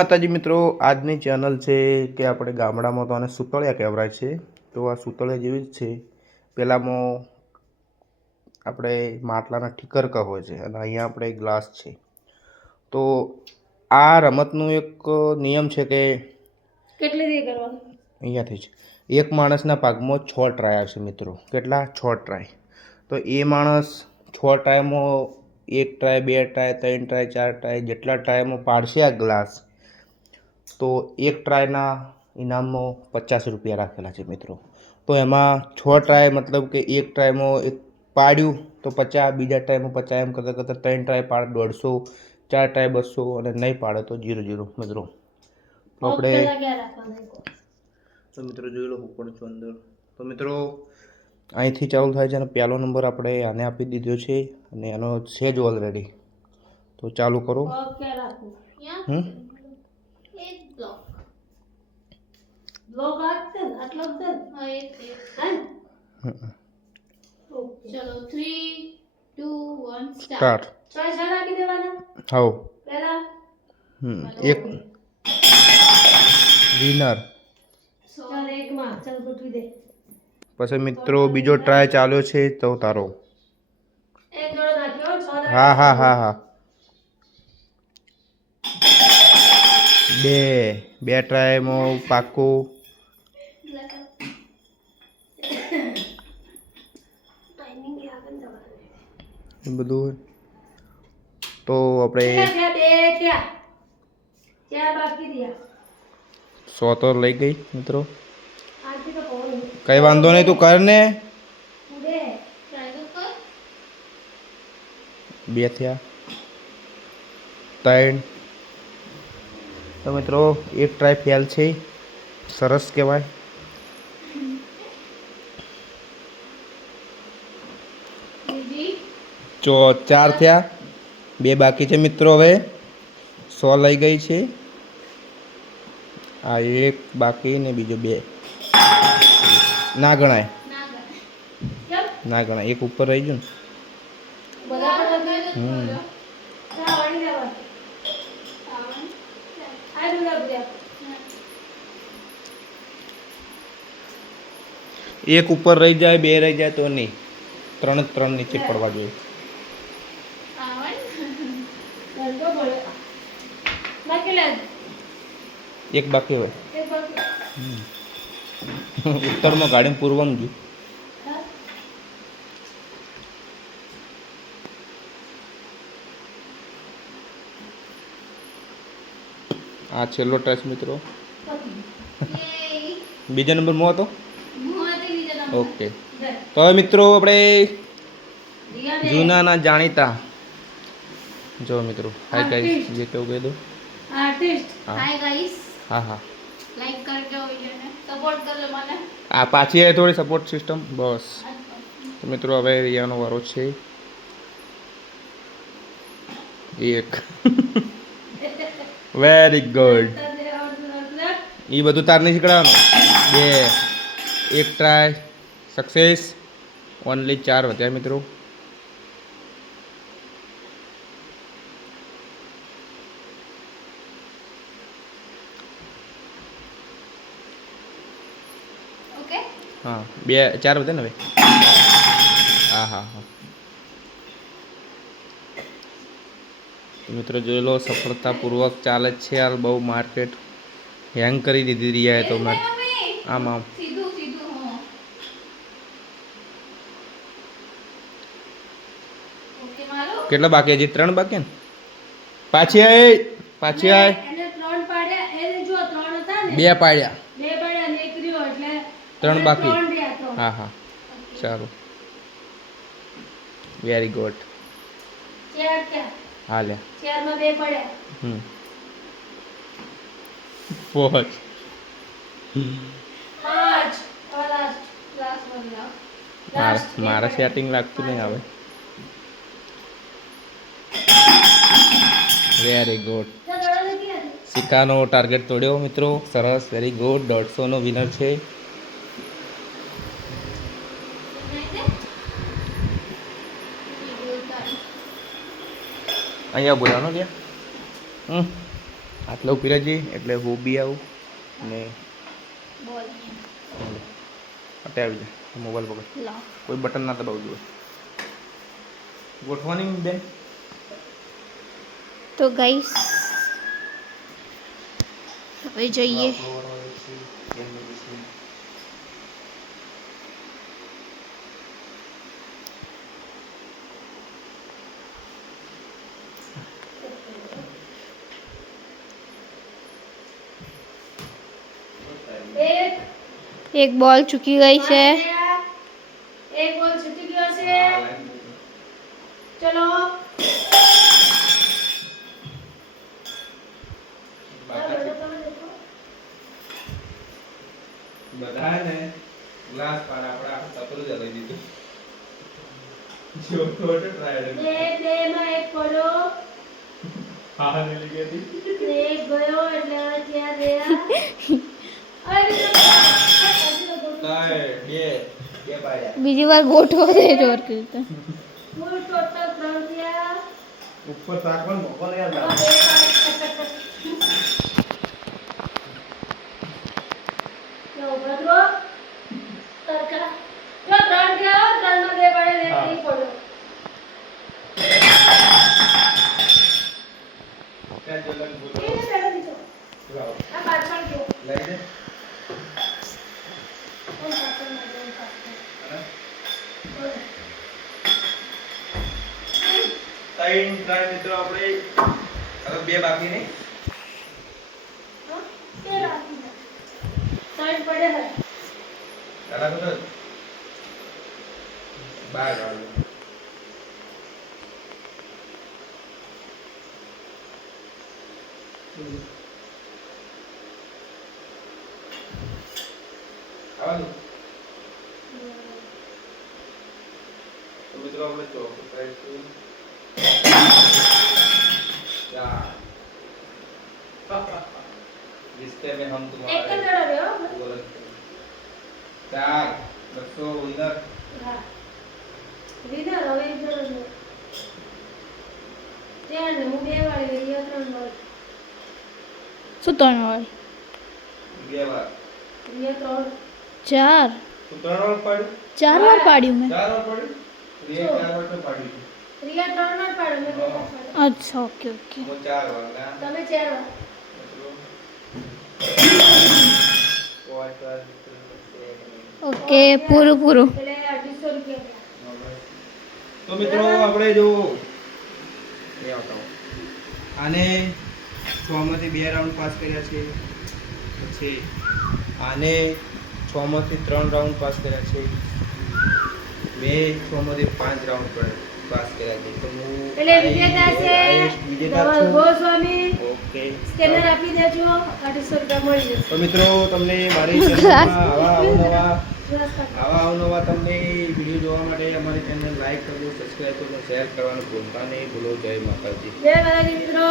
માતાજી મિત્રો, આજની ચેનલ છે કે આપણે ગામડામાં તો આને સુતળિયા કહેવાય છે. તો આ સુતળિયા જેવી જ છે. પહેલાંમાં આપણે માટલાના ઠીકરકા હોય છે અને અહીંયા આપણે ગ્લાસ છે. તો આ રમતનું એક નિયમ છે કે કેટલી કરવાનું અહીંયાથી જ એક માણસના ભાગમાં 6 ટ્રાય આવશે મિત્રો. કેટલા? 6 ટ્રાય. તો એ માણસ 6 ટ્રાયમાં 1 ટ્રાય, 2 ટ્રાય, 3 ટ્રાય, 4 ટ્રાય જેટલા ટ્રાયમાં પાડશે આ ગ્લાસ, તો એક ટ્રાયના ઇનામમાં 50 રૂપિયા રાખેલા છે મિત્રો. તો એમાં 6 ટ્રાય મતલબ કે એક ટ્રાયમાં એક પાડ્યું તો 50, બીજા ટ્રાયમાં 50, એમ કરતાં કરતાં 3 ટ્રાય પાડે 150, 4 ટ્રાય 200 અને નહીં પાડે તો 0 મિત્રો. તો આપણે તો મિત્રો જોઈ લો હું પણ છું અંદર. તો મિત્રો અહીંથી ચાલુ થાય છે અને પહેલો નંબર આપણે આને આપી દીધો છે અને એનો છે જ ઓલરેડી. તો ચાલુ કરો. બ્લોક આટલો છે હા એક ચલો 3 2 1 સ્ટાર્ટ. ચાલ રાખી દેવાના. હાઉ પહેલા એક વિનર. ચાલ એક માં ચાલ ગોઠવી દે. પછી મિત્રો બીજો ટ્રાય ચાલ્યો છે તો તારો. એક જોડો નાખ્યો 6 હા હા હા હા બે ટ્રાયમાં પાક્કું. એ બધું તો આપણે 100 તો લઈ ગઈ મિત્રો. કઈ વાંધો નહીં, તું કર ને. 2 થયા, 3. તો મિત્રો એક ટ્રાય ફેલ છે. સરસ કહેવાય. જો 4 થયા, 2 બાકી છે મિત્રો. હવે 100 લઈ ગઈ છે. આ એક બાકી ને બીજો 2 ના ગણાય, ના ગણાય. એક ઉપર રહી ગયું ને. એક ઉપર રહી જાય, 2 રહી જાય તો નહીં. 3 નીચે પડવા જોઈએ. એક બાકી હોય. ઉત્તરમાં ગાડી પૂરવાનું ગયું. આ છેલ્લો ટેસ્ટ મિત્રો. બીજા નંબરમાં હતો. ઓકે. તો હવે મિત્રો આપણે જૂનાના જાણીતા જો મિત્રો હાય ગાઈસ જે કેવું કહી દો. Artist hi guys. હા હા લાઈક કરજો વિડિયોને, સપોર્ટ કરજો મને. આ પાછી આવી થોડી સપોર્ટ સિસ્ટમ બસ. તો મિત્રો હવે રિયાનો વારો છે. એક વેરી ગુડ. એ બધું તાર નહીં શીખડાવવાનું. 2 એક ટ્રાય સક્સેસ. ઓનલી 4 વધ્યા મિત્રો. ઓકે હા 4 વધે ને હવે. હા હા હા મિત્રો જોઈ લો સફળતાપૂર્વક ચાલે છે. હાલ બહુ માર્કેટ હેંગ કરી દીધી રહ્યા તો આમ આમ. સીધું સીધું હા. ઓકે મારો કેટલા બાકી? હજી 3 બાકી ને. પાછી આય એને 3 પાડ્યા. એને જો 3 હતા ને 2 પાડ્યા. 2 પાડ્યા ને 1 રહ્યો એટલે 3 બાકી. 3 રહ્યા 3. હા હા સારું વેરી ગુડ. 4 ક્યાં હાલ્યા 4 માં 2 પડ્યા. પહોંચ 5 લાસ્ટ બોલ્યા. મારા સેટિંગ લાગતું નહીં આવે. Very good. સિક્કાનો ટાર્ગેટ તોડ્યો મિત્રો. સરસ વેરી ગુડ. 150 નો વિનર છે. અહીંયા બોલાવવાનો ગયા. આટલો ઊભી રહેજે એટલે હું બી આવું અને બોલ અટે આવી જાય મોબાઈલ પકડ લા કોઈ બટન ના દબાવવું જોઈએ ગોઠવાની બેન તો ગાઈસ હવે જોઈએ એક બોલ ચૂકી ગઈ છે એક બોલ છૂટી ગયો છે ચલો બધા ને ગ્લાસ પર આપણે આ સપરું જ લઈ દીધું જો થોડો ટ્રાય બે બે માં એક પડો હા ને લીધી હતી એક ગયો એટલે હવે ત્યાં રહ્યા અરે તાય બે પાડ્યા બીજી વાર ગોઠવો દે જોર કરતા કુલ ટોટલ 3 થયા ઉપર તાકવાનું મોકો યાર હવે બે પાડ લો ભદ્રો તરકા જો 3 થયા 3 માં બે પડે ને એક નહીં પડ્યો ત્યાં જલન બોલો એને પહેલા દીધો લાવો આ પાછળ ગયો લઈ દે ઓમ પાછળ માં ગયો અને પાછળ ત્રણ ટ્રાય મિત્રો આપણે હવે બે બાકી નહીં હા તે રાખી દે સાઈડ પડે હે દાદા તો બાર વાળો આવવાનું તો મિત્રો આપણે ચોખ્ખું કરીશું ચાર रिश्ते में हम એક तुम्हारे જ જણો રહ્યો चार बसो इधर હા વિનર હવે એક જણો રહ્યો ત્યાં ને હું બે વાળી ગઈ 3 વાળી શું 3 વાર ये बार 3 4 तू त्रण વાર પાડ્યું 4 વાર પાડ્યું મેં ચાર વાર પાડ્યું રે ચાર વાર તો પાડ્યું રિયા 3 વાર પાડો મેં 2 વાર પાડો અચ્છા ઓકે ઓકે હું ચાર વાર ના તમે 4 વાર ઓકે પૂરું પૂરું એટલે 250 રૂપિયા તો મિત્રો આપણે જો એ આવતા આને 6 માંથી 2 રાઉન્ડ પાસ કર્યા છે પછી આને 6 માંથી 3 રાઉન્ડ પાસ કર્યા છે મેં 6 માંથી 5 રાઉન્ડ પાસ કર્યા છે તો હું એટલે વિજેતા છે વિજેતા ધવલ છું ગોસ્વામી ઓકે સ્કેનર આપી દેજો 250 રૂપિયા મળી જશે તો મિત્રો તમને મારી ચેનલમાં આવા પુરસ્કાર અવનવા તમને વિડીયો જોવા માટે અમારી ચેનલ લાઈક કરજો સબસ્ક્રાઈબ કરજો શેર કરવાનું ભૂલતા નહીં ભૂલો જય માતાજી જય માતાજી મિત્રો